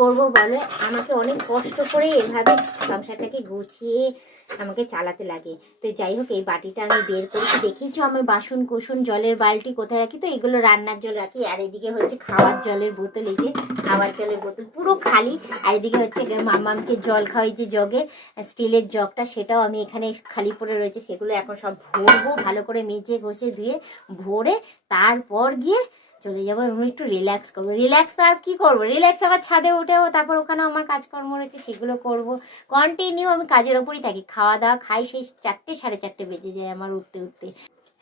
করব বলো, আমাকে অনেক কষ্ট করে এভাবে সংসারটাকে গুছিয়ে আমাকে চালাতে লাগে। তো যাই হোক, এই বাটিটা আমি বের করেছি, দেখিয়েছো আমার বাসন কুসুন জলের বালতি কোথায় রাখি, তো এগুলো রান্নার জল রাখি। আর এদিকে হচ্ছে খাওয়ার জলের বোতল, এই যে খাওয়ার জলের বোতল পুরো খালি। আর এদিকে হচ্ছে মামামকে জল খাওয়াই যে জগে, স্টিলের জগটা, সেটাও আমি এখানে খালি পড়ে রয়েছে, সেগুলো এখন সব ভরবো ভালো করে মেজে ঘষে ধুয়ে ভরে, তারপর গিয়ে চলে যাবো এবং একটু রিল্যাক্স করবো। রিল্যাক্স আর কি করবো, রিল্যাক্স আবার ছাদে উঠেও তারপর ওখানেও আমার কাজকর্ম রয়েছে, সেগুলো করব। কন্টিনিউ আমি কাজের ওপরই থাকি, খাওয়া দাওয়া খাই সেই 4টে 4:30 বেজে যায় আমার উঠতে উঠতে।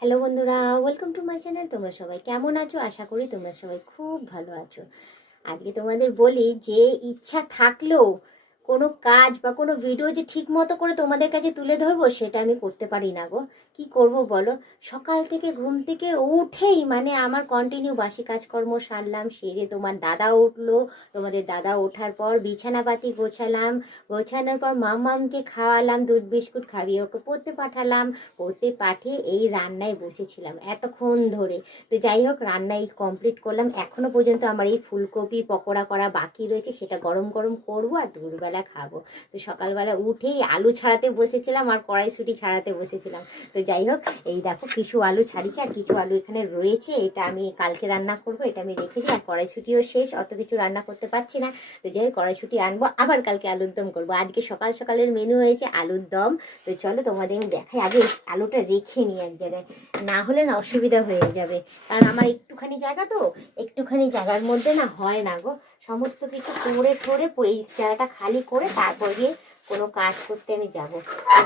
হ্যালো বন্ধুরা, ওয়েলকাম টু মাই চ্যানেল। তোমরা সবাই কেমন আছো? আশা করি তোমরা সবাই খুব ভালো আছো। আজকে তোমাদের বলি যে ইচ্ছা থাকলেও কোনো কাজ বা কোনো ভিডিও যে ঠিক মতো করে তোমাদের কাছে তুলে ধরবো, সেটা আমি করতে পারি না গো। কি করব বলো, সকাল থেকে ঘুম থেকে উঠেই মানে আমার কন্টিনিউ বাসি কাজকর্ম সারলাম, সেরে তোমার দাদা উঠলো, তোমাদের দাদা ওঠার পর বিছানাপাতি গোছালাম, গোছানোর পর মামামকে খাওয়ালাম, দুধ বিস্কুট খাইয়ে ওকে পড়তে পাঠালাম, পড়তে পাঠিয়ে এই রান্নায় বসেছিলাম এতক্ষণ ধরে। তো যাই হোক, রান্নাই কমপ্লিট করলাম। এখনো পর্যন্ত আমার এই ফুলকপি পকোড়া করা বাকি রয়েছে, সেটা গরম গরম করবো আর দুপুরবেলা খাবো। তো সকালবেলা উঠেই আলু ছাড়াতে বসেছিলাম আর কড়াইশুঁটি ছাড়াতে বসেছিলাম। তো যাই হোক, এই দেখো কিছু আলু ছাড়িয়েছি আর কিছু আলু এখানে রয়েছে, এটা আমি কালকে রান্না করব, এটা আমি রেখে দিই। আর কড়াইশুঁটিও শেষ, অত কিছু রান্না করতে পারছি না। তো যাই হোক, কড়াইশুঁটি আনবো, আবার কালকে আলুর দম করবো। আজকে সকাল সকালের মেনু হয়েছে আলুর দম। তো চলো তোমাদের আমি দেখাই, আগে আলুটা রেখে নিই এক জায়গায়, না হলে না অসুবিধা হয়ে যাবে। কারণ আমার একটুখানি জায়গা, তো একটুখানি জায়গার মধ্যে না হয় না গো, সমস্ত কিছু করে ঠোরে এই জায়গাটা খালি করে তারপর গিয়ে কোনো কাজ করতে আমি যাবো।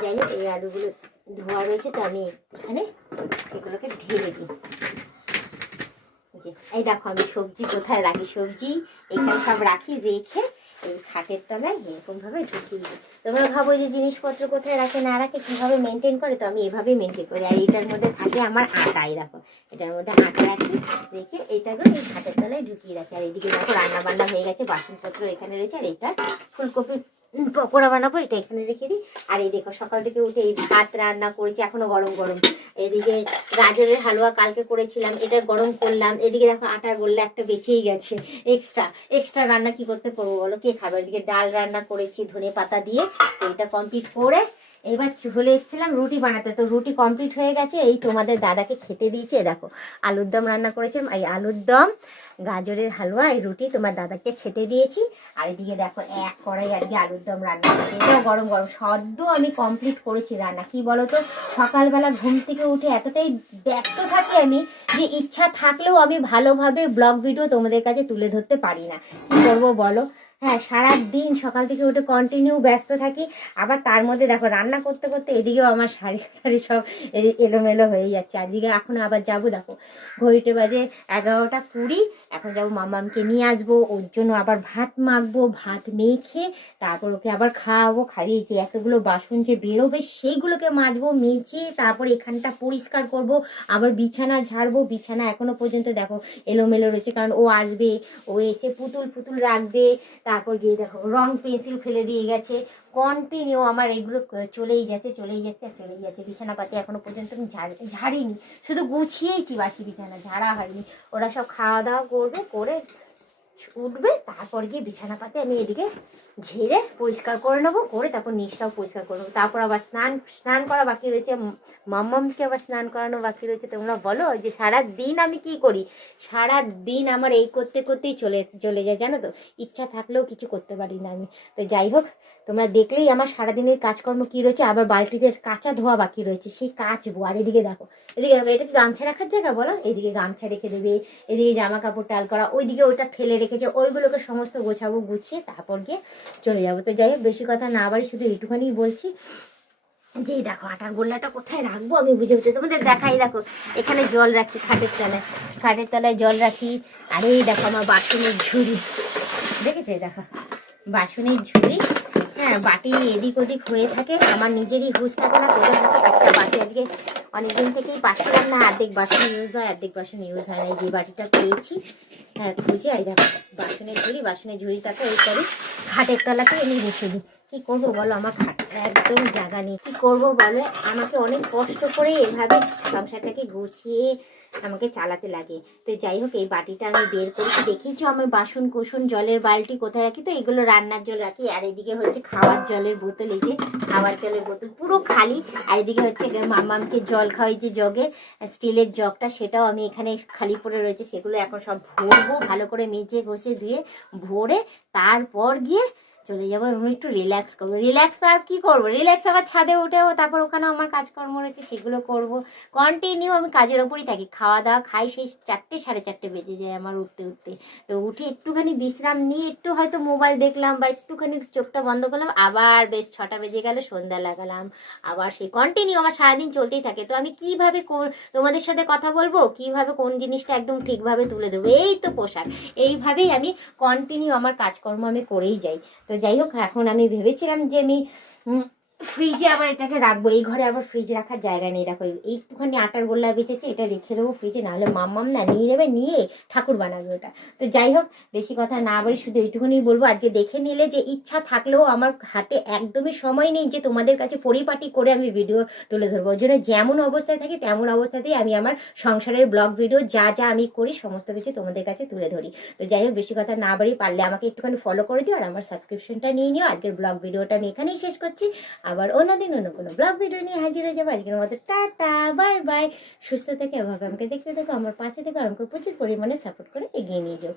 যাই হোক, এই আলুগুলো ধোয়া রয়েছে, তো আমি এখানে এগুলোকে ঢেলে দিই। এই দেখো আমি সবজি কোথায় রাখি, সবজি এখানে সব রাখি, রেখে এই খাটের তলায় এরকম ভাবে ঢুকিয়ে দিই। তোমরা ভাবো যে জিনিসপত্র কোথায় রাখে না রাখে কিভাবে মেনটেন করে, তো আমি এভাবেই মেনটেন করি। আর এটার মধ্যে থাকে আমার আটা, এই দেখো এটার মধ্যে আটা রাখি, রেখে এইটাকে এই খাটের তলায় ঢুকিয়ে রাখি। আর এইদিকে দেখো রান্না বান্না হয়ে গেছে, বাসনপত্র এখানে রয়েছে। আর এটা ফুলকপির পকোড়া বানাবো, এটা এখানে রেখে দিই। আর এই দেখো সকাল থেকে উঠে এই ভাত রান্না করেছি, এখনো গরম গরম। এদিকে গাজরের হালুয়া কালকে করেছিলাম, এটা গরম করলাম। এদিকে দেখো আটার গোল্লা একটা বেঁচেই গেছে, এক্সট্রা রান্না কি করতে পারবো বলো, কে খাবে? এদিকে ডাল রান্না করেছি ধনে পাতা দিয়ে, তো এটা কমপ্লিট করে এবার চলে এসেছিলাম রুটি বানাতে। তো রুটি কমপ্লিট হয়ে গেছে, এই তোমাদের দাদাকে খেতে দিয়েছে। দেখো আলুর দম রান্না করেছে, এই আলুর দম গাজরের হালুয়া এই রুটি তোমার দাদাকে খেতে দিয়েছি। আর এদিকে দেখো এক কড়াই আজকে আলুর দম রান্না করেছে, এটাও গরম গরম সদ্য আমি কমপ্লিট করেছি রান্না। কি বলো তো, সকালবেলা ঘুম থেকে উঠে এতটাই ব্যস্ত থাকি আমি যে ইচ্ছা থাকলেও আমি ভালোভাবে ব্লগ ভিডিও তোমাদের কাছে তুলে ধরতে পারি না। কি করবো বলো, হ্যাঁ সারাদিন সকাল থেকে উঠে কন্টিনিউ ব্যস্ত থাকি। আবার তার মধ্যে দেখো রান্না করতে করতে এদিকেও আমার শাড়ি টাড়ি সব এলোমেলো হয়ে যাচ্ছে। আজকে এখন আবার যাবো, দেখো ঘড়িতে বাজে 11টা 20, এখন যাবো মামামকে নিয়ে আসবো, ওর জন্য আবার ভাত মাখবো, ভাত মেখে তারপর ওকে আবার খাওয়াবো, খাইয়ে যে এতগুলো বাসন যে বেরোবে সেইগুলোকে মাজবো, মেজে তারপর এখানটা পরিষ্কার করব, আবার বিছানা ঝাড়বো। বিছানা এখনো পর্যন্ত দেখো এলোমেলো রয়েছে, কারণ ও আসবে, ও এসে পুতুল রাখবে, তারপর গিয়ে দেখো রং পেন্সিল ফেলে দিয়ে গেছে। কন্টিনিউ আমার এগুলো চলেই যাচ্ছে। বিছানাপাতি এখনো পর্যন্ত আমি ঝাড়িনি, শুধু গুছিয়েইছি, বাসি বিছানা ঝাড়া হয়নি। ওরা সব খাওয়া দাওয়া করবে, করে উঠবে, তারপর গিয়ে বিছানা পাতে আমি এদিকে ঝেড়ে পরিষ্কার করে নেবো, করে তারপর নিচটাও পরিষ্কার করে নেবো। তারপর আবার স্নান করা বাকি রয়েছে, মাম্মামকে আবার স্নান করানো বাকি রয়েছে। তোমরা বলো যে সারা দিন আমি কি করি, সারা দিন আমার এই করতে করতেই চলে যায় জানো তো, ইচ্ছা থাকলেও কিছু করতে পারি না আমি। তো যাই হোক, তোমরা দেখলেই আমার সারাদিনের কাজকর্ম কি রয়েছে। আবার বালতিদের কাঁচা ধোয়া বাকি রয়েছে, সেই কাচবো। আর এদিকে দেখো এটা কি গামছা রাখার জায়গা বলো, এদিকে গামছা রেখে দেবে, এদিকে জামা কাপড় টাল করা, ওইদিকে ওটা ফেলে রেখেছে, ওইগুলোকে সমস্ত গোছাবো, গুছিয়ে তারপর গিয়ে চলে যাবো। তো যাই হোক, বেশি কথা না বাড়ি, শুধু এইটুখানি বলছি যে দেখো আটার গোল্লাটা কোথায় রাখবো আমি বুঝে তোমাদের দেখাই। দেখো এখানে জল রাখি, খাটের তলায় জল রাখি। আর এই দেখো আমার বাসনের ঝুড়ি, দেখেছে দেখো বাসনের ঝুড়ি, হ্যাঁ বাটি এদিক ওদিক হয়ে থাকে, আমার নিজেরই হুঁশ থাকে না কোথাও থাকে। একটা বাটি আজকে অনেকদিন থেকেই পাচ্ছিলাম না, অর্ধেক বাসন ইউজ হয় অর্ধেক বাসন ইউজ হয় না। এই যে বাটিটা পেয়েছি, হ্যাঁ খুঁজে, এই দেখো বাসনের ঝুড়িটাকে এই করে খাটের তলাতে আমি রেখে দিই। কি করবো বলো, আমার খাটটা একদম জায়গা নেই, কি করবো বলো, আমাকে অনেক কষ্ট করে এভাবে সংসারটাকে গুছিয়ে আমাকে চালাতে লাগে। তো যাই হোক, এই বাটিটা আমি বের করেছি, দেখেইছো আমার বাসন কোসন জলের বালতি কোথায় রাখি, তো এগুলো রান্নার জল রাখি, আর এদিকে হচ্ছে খাওয়ার জলের বোতল, এই যে খাওয়ার জলের বোতল পুরো খালি, আর এদিকে হচ্ছে মামামকে জল খাওয়াই যে জগে স্টিলের জগটা, সেটাও আমি এখানে খালি পড়ে রয়েছে, সেগুলো এখন সব ভরবো ভালো করে মেজে ঘষে ধুয়ে ভরে, তারপর গিয়ে চলে যাবো এবং একটু রিল্যাক্স করবো। রিল্যাক্স আর কি করবো, রিল্যাক্স আবার ছাদে উঠেও তারপর ওখানেও আমার কাজকর্ম রয়েছে, সেগুলো করব। কন্টিনিউ আমি কাজের ওপরই থাকি, খাওয়া দাওয়া খাই সেই 4টে 4:30 বেজে যায় আমার উঠতে উঠতে। তো উঠে একটুখানি বিশ্রাম নিয়ে একটু হয়তো মোবাইল দেখলাম বা একটুখানি চোখটা বন্ধ করলাম, আবার বেশ 6টা বেজে গেল, সন্ধ্যা লাগালাম, আবার সেই কন্টিনিউ আমার সারাদিন চলতেই থাকে। তো আমি কিভাবে তোমাদের সাথে কথা বলবো, কিভাবে কোন জিনিসটা একদম ঠিকভাবে তুলে দেবো, এই তো পোশাক, এইভাবেই আমি কন্টিনিউ আমার কাজকর্ম আমি করেই যাই। তো যাই হোক, এখন আমি ভেবেছিলাম যে আমি ফ্রিজে আবার এটাকে রাখবো, এই ঘরে আবার ফ্রিজে রাখার জায়গা নেই, দেখো এইটুখানি আটার গোল্লা বেঁচেছে, এটা রেখে দেবো ফ্রিজে, নাহলে মাম্মাম না নিয়ে নেবে, নিয়ে ঠাকুর বানাবে ওটা। তো যাই হোক, বেশি কথা না বলি, শুধু এইটুকুনি বলবো, আজকে দেখে নিলে যে ইচ্ছা থাকলেও আমার হাতে একদমই সময় নেই যে তোমাদের কাছে পরিপাটি করে আমি ভিডিও তুলে ধরবো, ওই জন্য যেমন অবস্থায় থাকি তেমন অবস্থাতেই আমি আমার সংসারের ব্লগ ভিডিও যা যা আমি করি সমস্ত কিছু তোমাদের কাছে তুলে ধরি। তো যাই হোক, বেশি কথা না বাড়ি, পারলে আমাকে একটুখানি ফলো করে দিও আর আমার সাবস্ক্রিপশনটা নিয়ে নিও। আজকের ব্লগ ভিডিওটা আমি এখানেই শেষ করছি, আবার অন্যদিন অন্য কোনো ব্লগ ভিডিও নিয়ে হাজির হয়ে যাবো। আজকের মতো টাটা, বাই বাই। সুস্থ থেকে এভাবে আমাকে দেখতে থাকো, আমার পাশে থেকে আমাকে প্রচুর পরিমাণে সাপোর্ট করে এগিয়ে নিয়ে যাও।